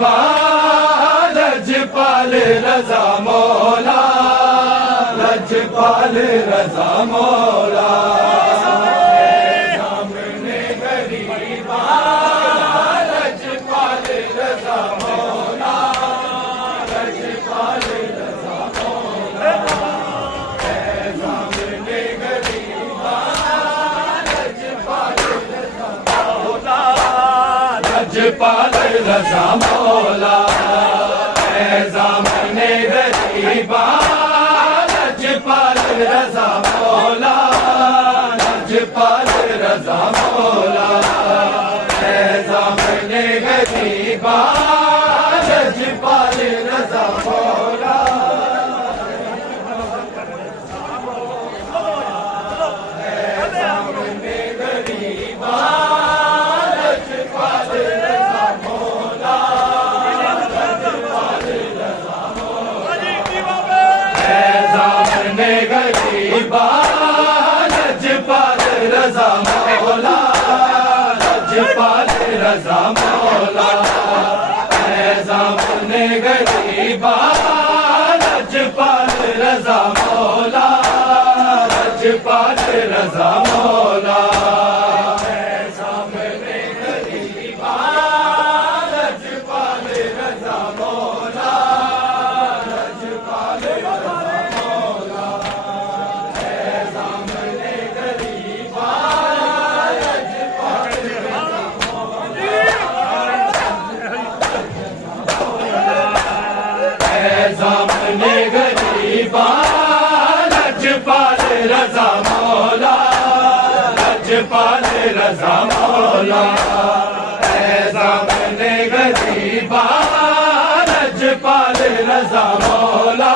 गरीबा लजपाल रजा मौला लजपाल रजा मौला सामने गरीबा लजपाल रजा मौला लजपाल रजा मौला सामने गरीबा लजपाल रजा मौला लजपाल रजा मौला सामने गरीबा लजपाल रजा मौला लजपाल रजा मौला सामने गरीबा लजपाल रजा मौला सामने गरीबा लजपाल रजा मौला सामने गरीबा लजपाल रजा मौला लजपाल रजा मौला सामने गरीबा लजपाल रजा मौला लजपाल रजा मौला सामने गरीबा लजपाल रजा मौला लजपाल रजा मौला सामने गरीबा लजपाल रजा सामने गरीबा लजपाल रजा मौला लजपाल रजा मौला सामने गरीबा लजपाल रजा मौला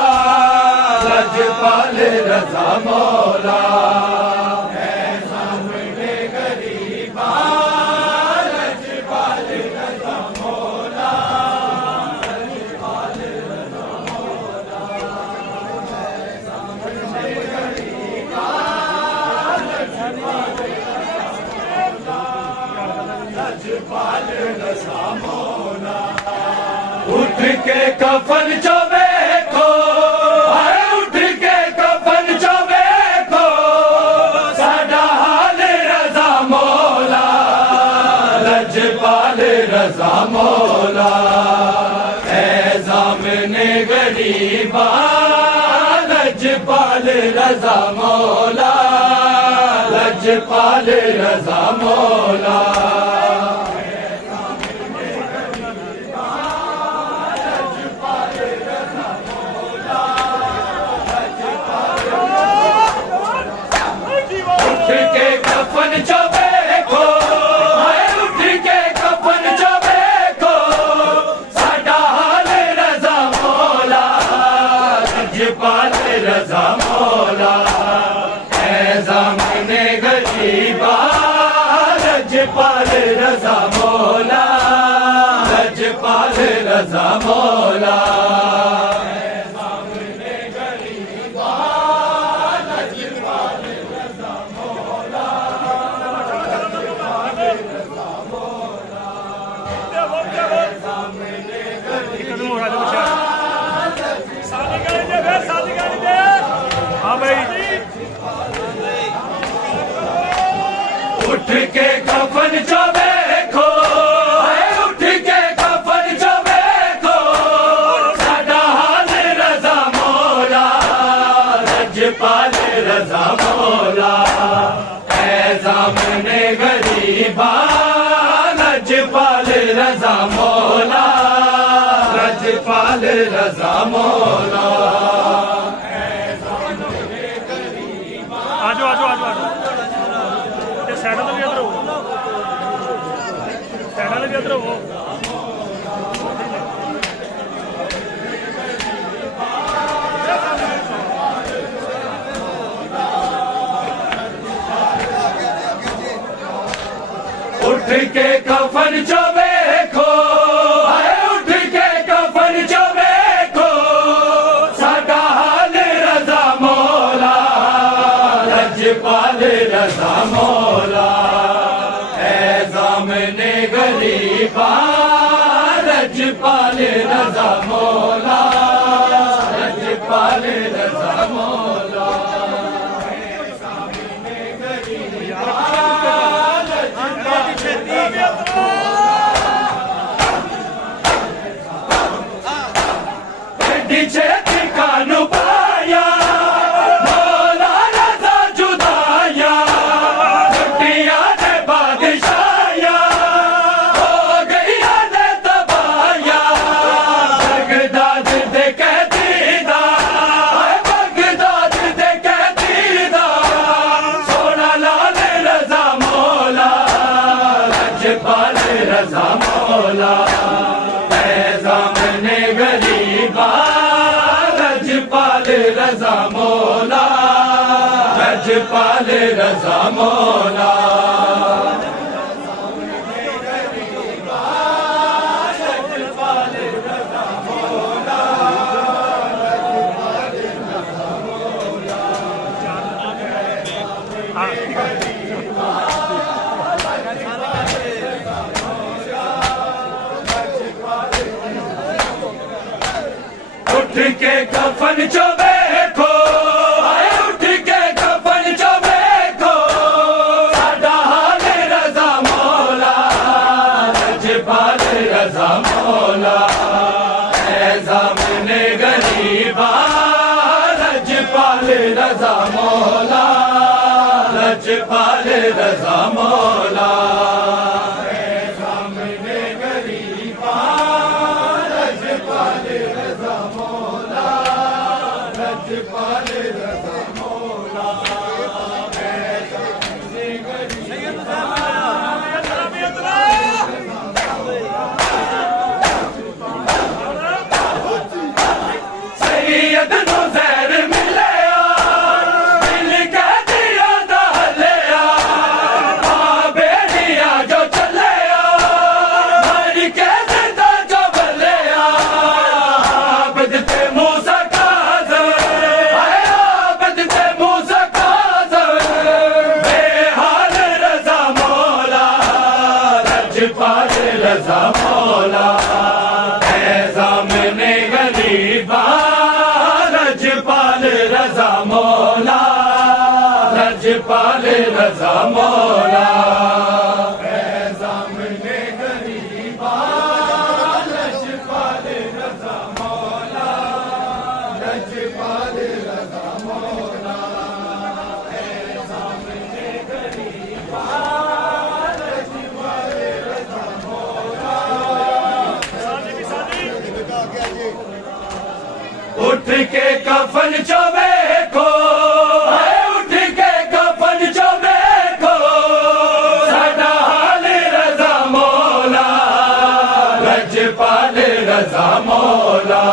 लजपाल रजा मौला सामने गरीबा लजपाल रजा मौला लजपाल रजा मौला उठ के कफन चो देखो उठ के कफन चो देखो साडा हाल रजा मौला लजपाल रजा मौला सामने गरीबा लजपाल रजा मौला लजपाल रजा मौला उठ के कफन चो देखो उठ के कफन चो देखो साडा हाल रजा मौला लजपाल रजा मौला सामने गरीबा लजपाल रजा मौला लजपाल रजा मौला सामने गरीबा लजपाल रजा मौला लजपाल रजा मौला सामने गरीबा उठ के कफन चो देखो उठ के कफन चो देखो साडा हाल रजा मौला लजपाल रजा मौला सामने गरीबा लजपाल रजा मौला लजपाल रजा मौला आजो आजो आजो आजो साइडा तो भी इधर हो साइडा भी इधर हो उठ के कफन चो देखो उठ के कफन चो देखो साडा हाल रजा मौला लजपाल रजा मौला सामने गरीबा लजपाल रजा मौला लजपाल रजा मौला छेती कानू पाया मौला रजा जुदाया छुट्टिया दे बादशाया हो गईया दे तबाया बगदाद दे कैदीदा बगदाद दे कैदीदा सोना लाल रजा मौला लजपाल रजा मौला सामने गरीबा लजपाल रजा मौला लजपाल रजा मौला उठ के कफन जो देखो आए उठ के कफन जो देखो साडा हाल रजा मौला लजपाल रजा मौला ऐ सामने गरीबा लजपाल रजा मौला लजपाल रजा मौला सैयद नो ज़हर मिलया दिल के दिया दहलया बेड़िया जो चलया मर के जिंदा जो बलया आबद ते मूसा काज़र आबद ते मूसा काज़र बेहाल रजा मौला लजपाल रजा मौला सामने गरीबा लजपाल रजा मौला लजपाल रजा मौला सामने गरीबा लजपाल रजा मौला लजपाल रजा मौला सामने गरीबा लजपाल रजा मौला उठ के कफन जो देखो उठ के कफन जो देखो साडा हाल रजा मौला लजपाल रजा मौला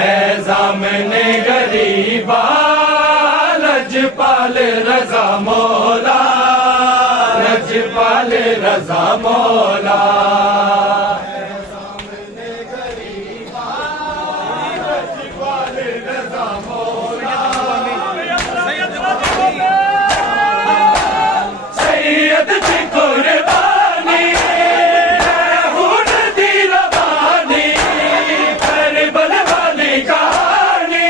ऐ सामने गरीबा लजपाल रजा मौला लजपाल रजा मौला सैयद जी कुर्बानी हुन दी रवानी करबल वाली कहानी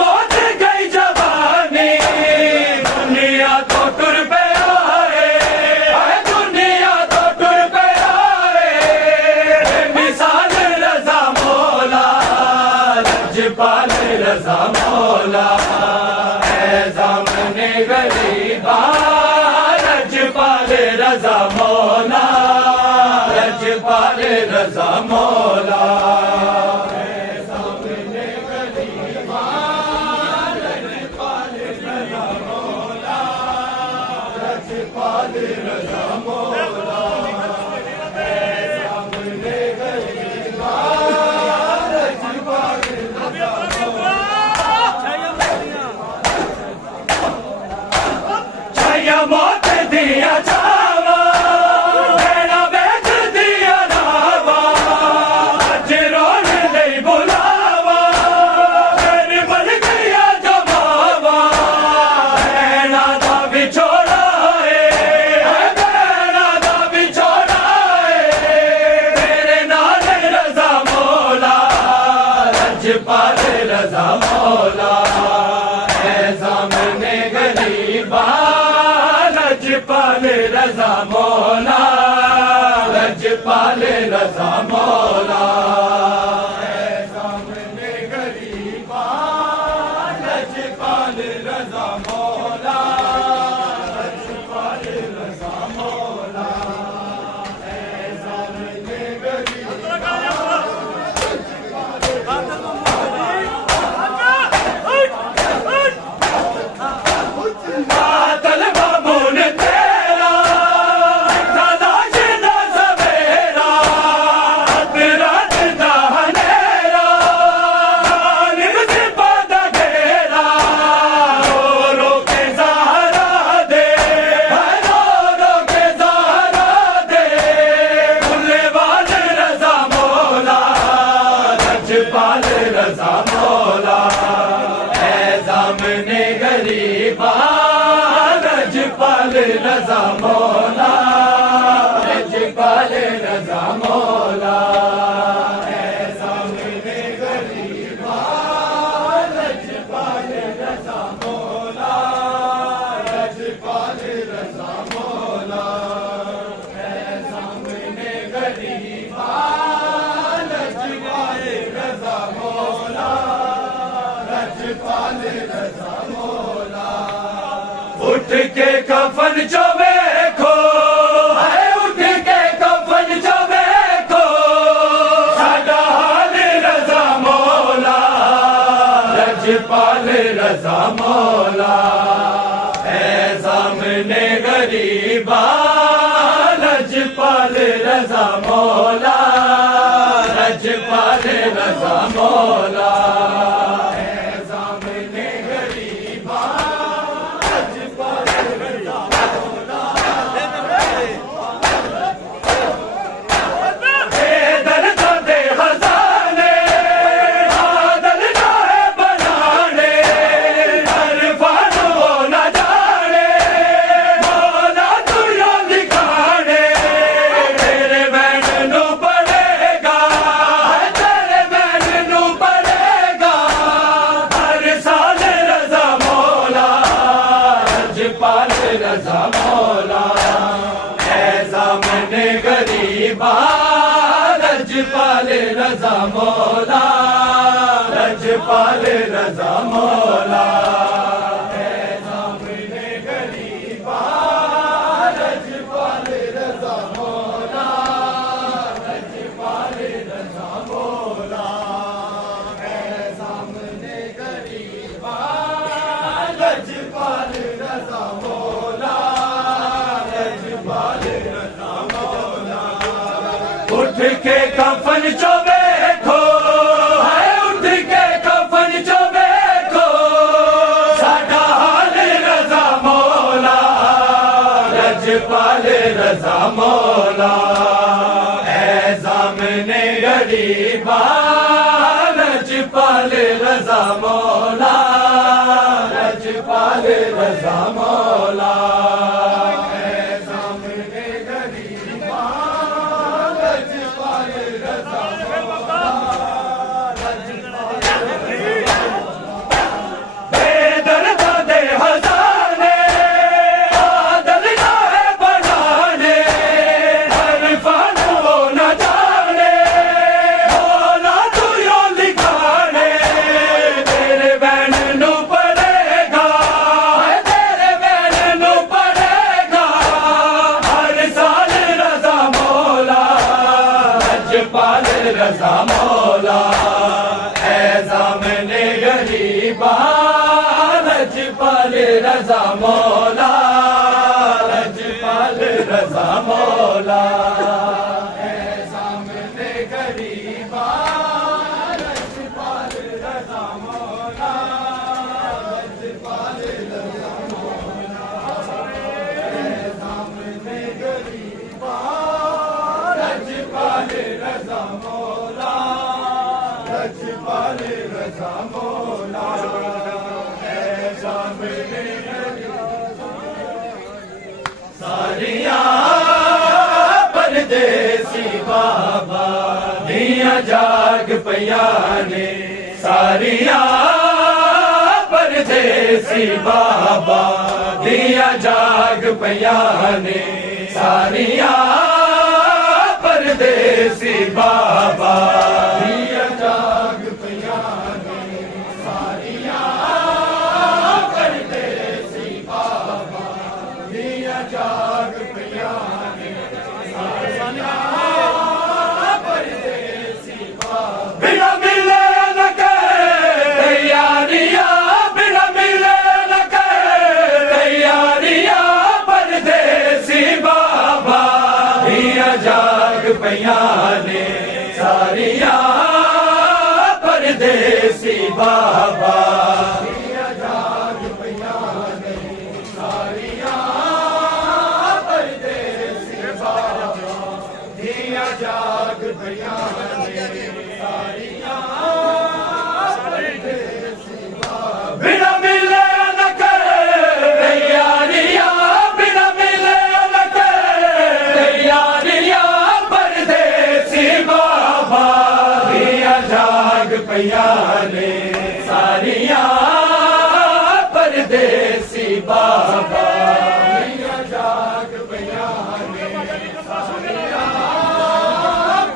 मौत गई जवानी दुनिया तो टुर पे आए दुनिया तो टुर पे आए मिसाल रजा मौला लजपाल रजा मौला सामने गरीबा लजपाल रजा मौला लजपाल रजा मौला सामने गरीबा लजपाल रजा मौला लजपाल रजा मौला सामने गरीबा लजपाल रजा छया मौत दिया जावा बेड़ा बेच दिया रावा अजरो मौला लजपाल रजा मौला सामने गरीबा लजपाल रजा मौला लजपाल रजा मौला सामने गरीबा बादल बाबून तेरा दादा जिंदा सवेरा तेरा जिंदा हनेरा निम से पादा घेरा रो के सहारा दे रो के सहारा दे खुले वाल रजा मौला लजपाल रजा मौला सामने गरीबा लजपाल रजा मौला लजपाल रजा मौला सामने गरीबा लजपाल रजा मौला लजपाल रजा मौला सामने गरीबा लजपाल रजा मौला लजपाल रजा मौला उठ के कफन जो देखो है उठ के कफन जो देखो साडा हाल रजा मौला लजपाल रजा मौला है सामने गरीबा लजपाल रजा मौला लजपाल रजा मौला रजा मौला है सामने गरीबा लजपाल रजा मौला लजपाल रजा मौला है सामने गरीबा लजपाल रजा मौला लजपाल रजा मौला है सामने गरीबा लजपाल रजा मौला उठ के कफन जो देखो है उठ के कफन जो देखो साडा हाल रजा मौला लजपाल रजा मौला है सामने गरीबा लजपाल रजा मौला लजपाल रजा मौला रजा मौला है सामने गरीबा लजपाल रजा मौला लजपाल रजा मौला है सामने गरीबा लजपाल रजा मौला लजपाल रजा मौला है सामने गरीबा लजपाल रजा मौला लजपाल रजा मौला है सामने सारियां परदेसी बाबा दियां जाग पिया ने सारियां परदेसी बाबा दियां जाग पिया ने ਸਾਰੀਆਂ ਪਰਦੇਸੀ ਬਾਬਾ ਦੀਆਂ ਜਾਗ ਪਈਆਂ ਨੇ ਸਾਰੀਆਂ ਪਰਦੇਸੀ ਬਾਬਾ ਦੀਆਂ ਜਾਗ ਪਈਆਂ ਨੇ ਸਾਰੀਆਂ ਪਰਦੇਸੀ ਬਾਬਾ ਬਿਨਾ ਮਿਲੇ ਨਾ ਕਰੇ ਯਾਰੀਆਂ ਬਿਨਾ ਮਿਲੇ ਨਾ ਕਰੇ ਤੈਯਾਰੀਆਂ ਪਰਦੇਸੀ ਬਾਬਾ ਦੀਆਂ ਜਾਗ ਪਈਆਂ ਨੇ ਸਾਰੀਆਂ ਪਰਦੇਸੀ ਬਾਬਾ ਦੀਆਂ ਜਾਗ ਪਈਆਂ ਨੇ ਸਾਰੀਆਂ ਪਰਦੇਸੀ ਬਾਬਾ ਦੀਆਂ ਜਾਗ ਪਈਆਂ ਨੇ ਸਾਰੀਆਂ ਪਰਦੇਸੀ ਬਾਬਾ ਬਿਨਾ ਮਿਲੇ ਨਾ ਕਰੇ ਯਾਰੀਆਂ ਬਿਨਾ ਮਿਲੇ ਨਾ ਕਰੇ ਤੈਯਾਰੀਆਂ ਪਰਦੇਸੀ ਬਾਬਾ ਦੀਆਂ ਜਾਗ ਪਈਆਂ ਨੇ ਸਾਰੀਆਂ ਪਰਦੇਸੀ ਬਾਬਾ ਦੀਆਂ ਜਾਗ ਪਈਆਂ ਨੇ ਸਾਰੀਆਂ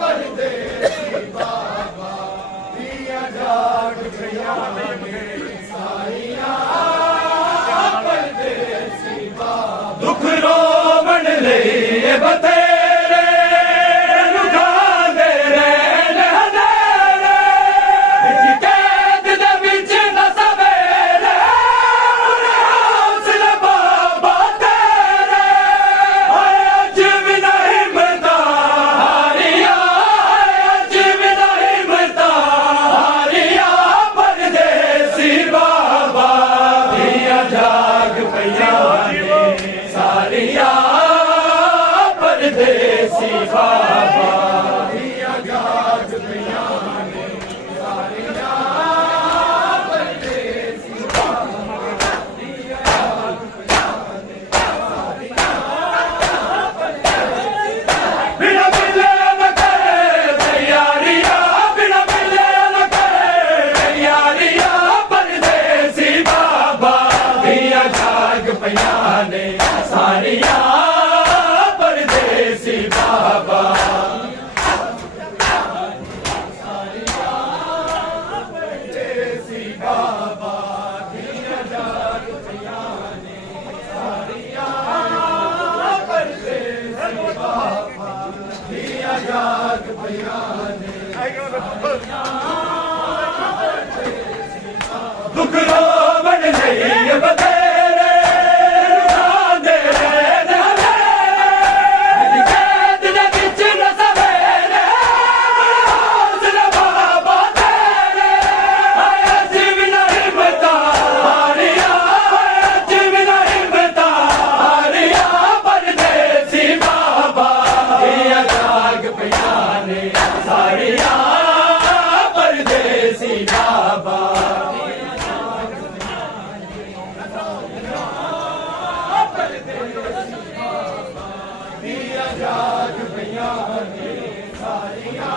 ਪਰਦੇਸੀ ਬਾਬਾ ਦੀਆਂ ਜਾਗ ਪਈਆਂ ਨੇ ਸਾਰੀਆਂ ਪਰਦੇਸੀ ਬਾਬਾ ਦੁੱਖ ਰੋਵਣ ਲਈ ਇਹ ਬਥੇਰੇ ਲੁਕਾਉਂਦੇ ਰਹਿਣ ਹਨੇਰੇ ਵਿੱਚ ਕੈਦ ਦੇ ਵਿੱਚ ਨਾ ਸਵੇਰੇ ਹੌਸਲੇ ਬਾਬਾ ਤੇਰੇ ਹਾਏ ਅੱਜ ਵੀ ਨਾ ਹਿੰਮਤਾਂ ਹਾਰੀਆਂ ਹਾਏ ਅੱਜ ਵੀ ਨਾ ਹਿੰਮਤਾਂ ਹਾਰੀਆਂ ਪਰਦੇਸੀ ਬਾਬਾ ਦੀਆਂ ਜਾਗ ਪਈਆਂ ਨੇ ਸਾਰੀਆਂ ਪਰਦੇਸੀ ਬਾਬਾ ਦੀਆਂ ਜਾਗ ਪਈਆਂ ਨੇ ਸਾਰੀਆਂ ਪਰਦੇਸੀ ਬਾਬਾ ਦੀਆਂ ਜਾਗ ਪਈਆਂ ਨੇ ਬਿਨਾ ਮਿਲੇ ਨਾ ਕਰੇ ਤੈਯਾਰੀਆਂ ਬਿਨਾ ਮਿਲੇ ਨਾ ਕਰੇ ਤੈਯਾਰੀਆਂ ਪਰਦੇਸੀ ਬਾਬਾ ਦੀਆਂ ਜਾਗ ਪਈਆਂ ਨੇ ਸਾਰੀਆਂ ਪਰਦੇਸੀ ਬਾਬਾ ਪਰਦੇਸੀ ਬਾਬਾ ਦੀਆਂ ਜਾਗ ਪਈਆਂ ਨੇ ਸਾਰੀਆਂ ਪਰਦੇਸੀ ਬਾਬਾ ਦੀਆਂ ਜਾਗ ਪਈਆਂ ਨੇ ਦੁੱਖ ਰੋਵਣ ਲਈ ਬਥੇਰੇ ਲੁਕਾਉਂਦੇ ਰਹਿਣ ਹਨੇਰੇ ਕੈਦ ਦੇ ਵਿੱਚ ਨਾ ਸਵੇਰੇ ਹੌਸਲੇ ਬਾਬਾ ਤੇਰੇ ਹਾਏ ਅੱਜ ਵੀ ਨਾ ਹਿੰਮਤਾਂ ਹਾਰੀਆਂ ਹਾਏ ਅੱਜ ਵੀ ਨਾ ਹਿੰਮਤਾਂ ਹਾਰੀਆਂ ਪਰਦੇਸੀ ਬਾਬਾ ਦੀਆਂ ਜਾਗ ਪਈਆਂ ਨੇ ਸਾਰੀਆਂ ਪਰਦੇਸੀ ਬਾਬਾ ਦੀਆਂ ਜਾਗ ਪਈਆਂ ਨੇ ਸਾਰੀਆਂ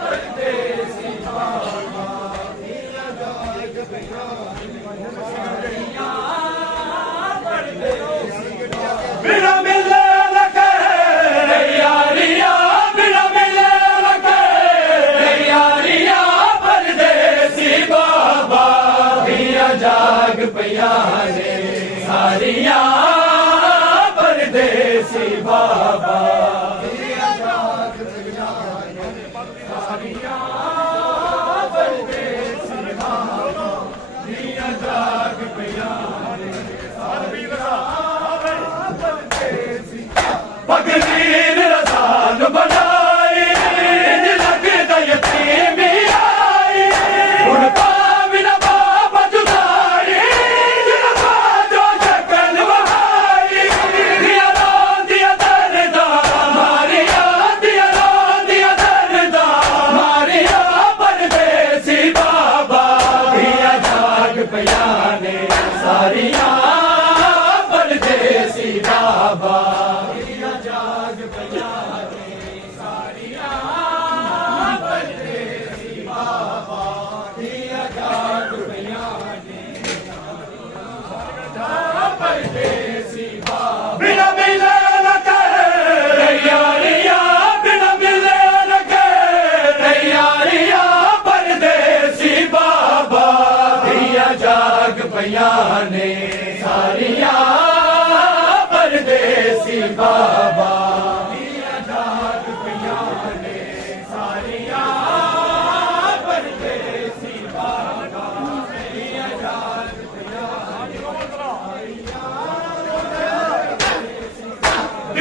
ਪਰਦੇਸੀ ਬਾਬਾ ਦੀਆਂ ਜਾਗ ਪਈਆਂ ਬਿਨਾ ਮਿਲੇ ਨਾ ਕਰੇ ਯਾਰੀਆਂ ਬਿਨਾ ਮਿਲੇ ਨਾ ਕਰੇ ਯਾਰੀਆਂ ਪਰਦੇਸੀ ਬਾਬਾ ਦੀਆਂ ਜਾਗ ਪਈਆਂ ਨੇ ਸਾਰੀਆਂ ਪਰਦੇਸੀ ਬਾਬਾ ਦੀਆਂ ਜਾਗ ਪਈਆਂ ਨੇ ਸਾਰੀਆਂ ਪਰਦੇਸੀ ਬਾਬਾ ਦੀਆਂ ਜਾਗ ਪਈਆਂ ਨੇ ਸਾਰੀਆਂ ਪਰਦੇਸੀ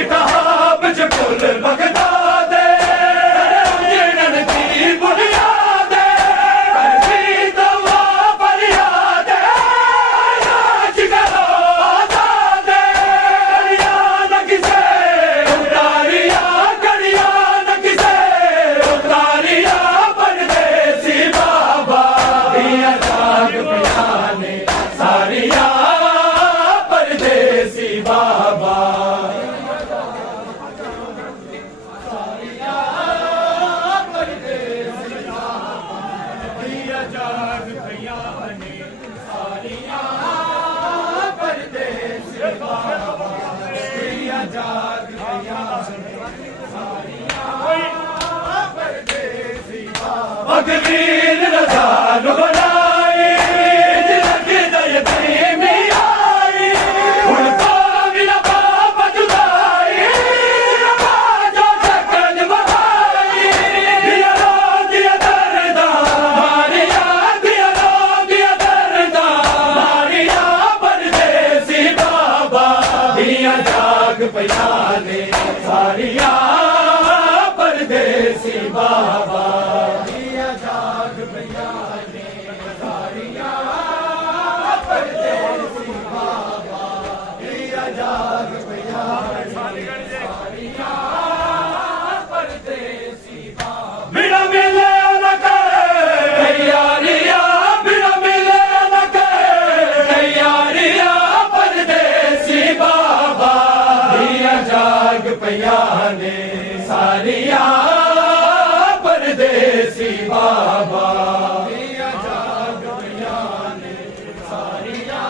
इतहाब च पुल बगदाद जिनन की बुनियाद करती दवा फरियाद राज करो आजाद कड़िया न किसे उतारिया कड़िया न किसे उतारिया परदेसी बाबा दिया जाग पियाने सारिया परदेसी बाबा अगवीर रजान बनाई जिलक दयतीमी आई उनको मिला बाप जुदाई जो सकल बहाई दिया रो दिया दर्दा मारिया दिया रो दिया दर्दा मारिया परदेसी बाबा दिया जाग पियाने सारिया परदेसी बाबा बिना मिले न करे यारिया बिना मिले न करे यारिया परदेसी बाबा दिया जाग पियाने सारिया परदेसी बाबा दिया जाग पियाने सारिया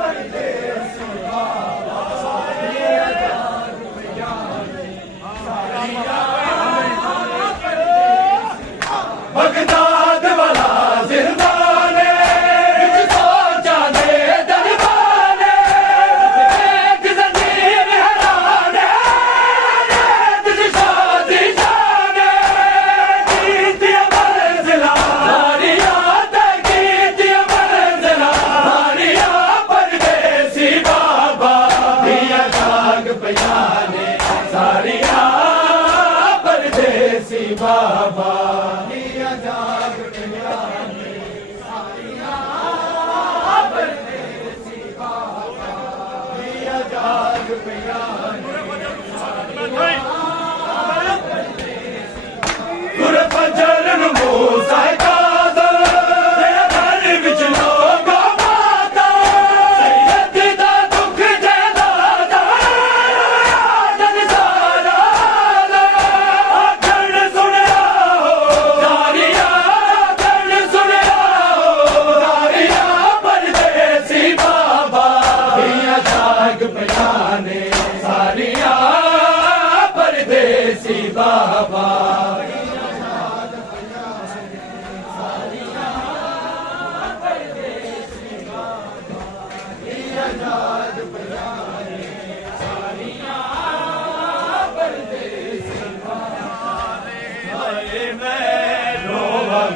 परदेसी बाबा दिया जाग पियाने सारिया बगदाद वाला जिंदाने सोचा दे दरबाने एक जंजीर हराने तुझ शादी जाने कीती मंजिला हारिया ते कीती मंजिला हारिया परदेसी बाबा दिया जाग पियाने सारिया परदेसी बाबा सारिया परदेसी बाबा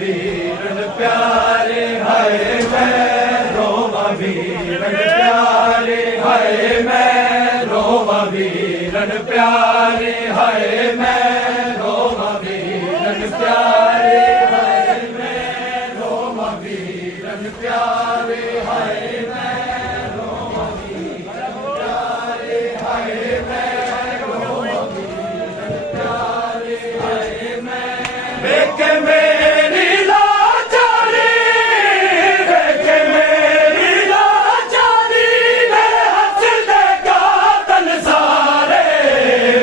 वीरन प्यारे हाय मैं रोमा वीरन प्यारे हाय मैं रोमा वीरन प्यारे हाय मैं रोमा वीरन प्यारे हाय मैं रोमा वीरन प्यारे हाय मैं रोमा वीरन प्यारे हाय मैं रोमा वीरन प्यारे हाय मैं देखे मेरी लाचारी देखे मेरी लाचारी मेरे हंसने का तन सारे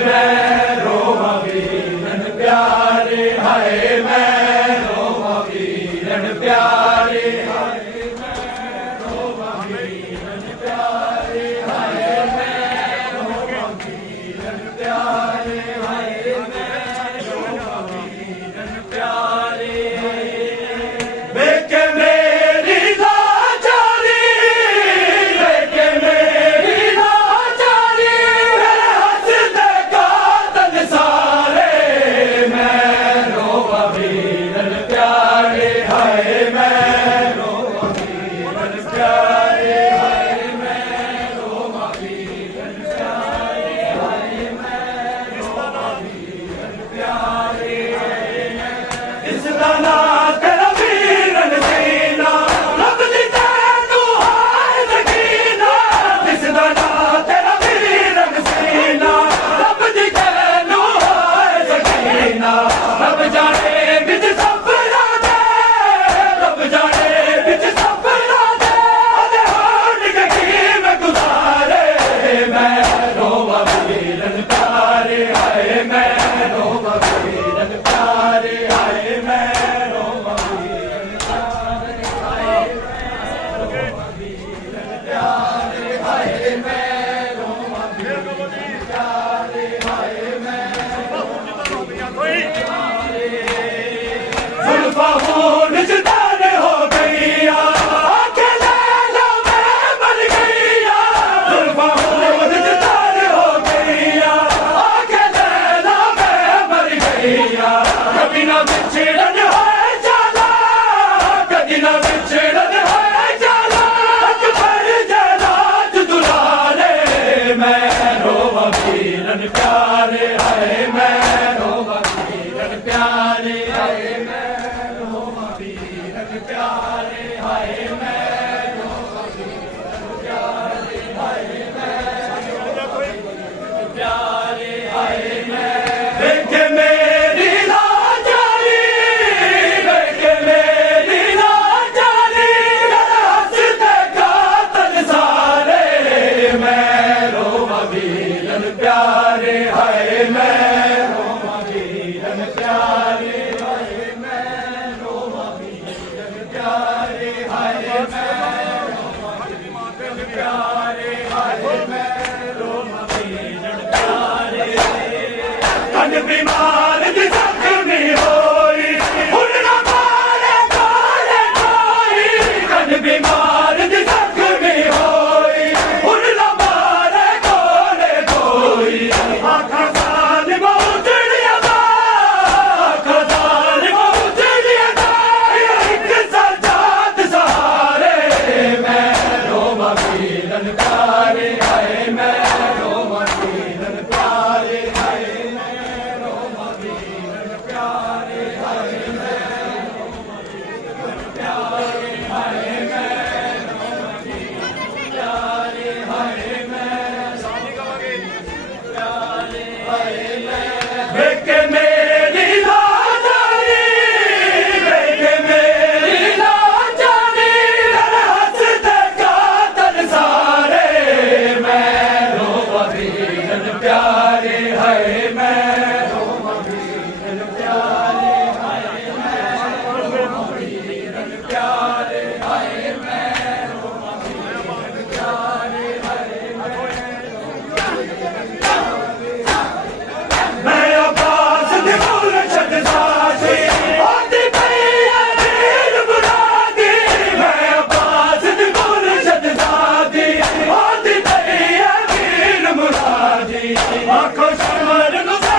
मैं रोमा वीरन प्यारे हाय मैं रोमा वीरन प्यारे हाय मैं रोमा वीरन प्यारे हाय मैं रोमा वीरन प्यारे हाय मैं रोमा वीरन प्यारे वीरन प्यारे हाय मैं रोवा वीरन प्यारे हाय मैं रोवा वीरन प्यारे हाय मैं रोवा वीरन प्यारे हाय मैं प्यारे हाय मैं देख मेरी लाचारी देख मेरी लाचारी हंसते कातल सारे मैं रोवा वीरन प्यारे हाय मैं रोवा वीरन प्यारे हाय मैं रोवा वीरन प्यारे हाय मैं रोवा वीरन प्यारे हाय मैं रोवा वीरन प्यारे कन बीमार दी जख्मी होई हुन ना मारे कोले कोई कन बीमार दी जख्मी होई हुन ना मारे कोले कोई आखा साल बहुत दिया दा आखा साल बहुत दिया दा एक सजाद सहारे मैं रोवा वीरन प्यारे हाय मैं रोवा वीरन प्यारे हाय मैं रोवा वीरन प्यारे हाय मैं रोवा वीरन प्यारे हाय मैं रोवा वीरन प्यारे हाय मैं प्यारे हाय मैं देख मेरी लाचारी देख मेरी लाचारी हंसते कातल सारे मैं रोवा वीरन प्यारे हाय मैं रोवा वीरन प्यारे हाय मैं रोवा वीरन प्यारे हाय मैं रोवा वीरन प्यारे मैं अब्बास दी मुर्शद साथी होती भैया वीर मुरादी मैं अब्बास दी मुर्शद साथी होती भैया वीर मुरादी आंखों समर नु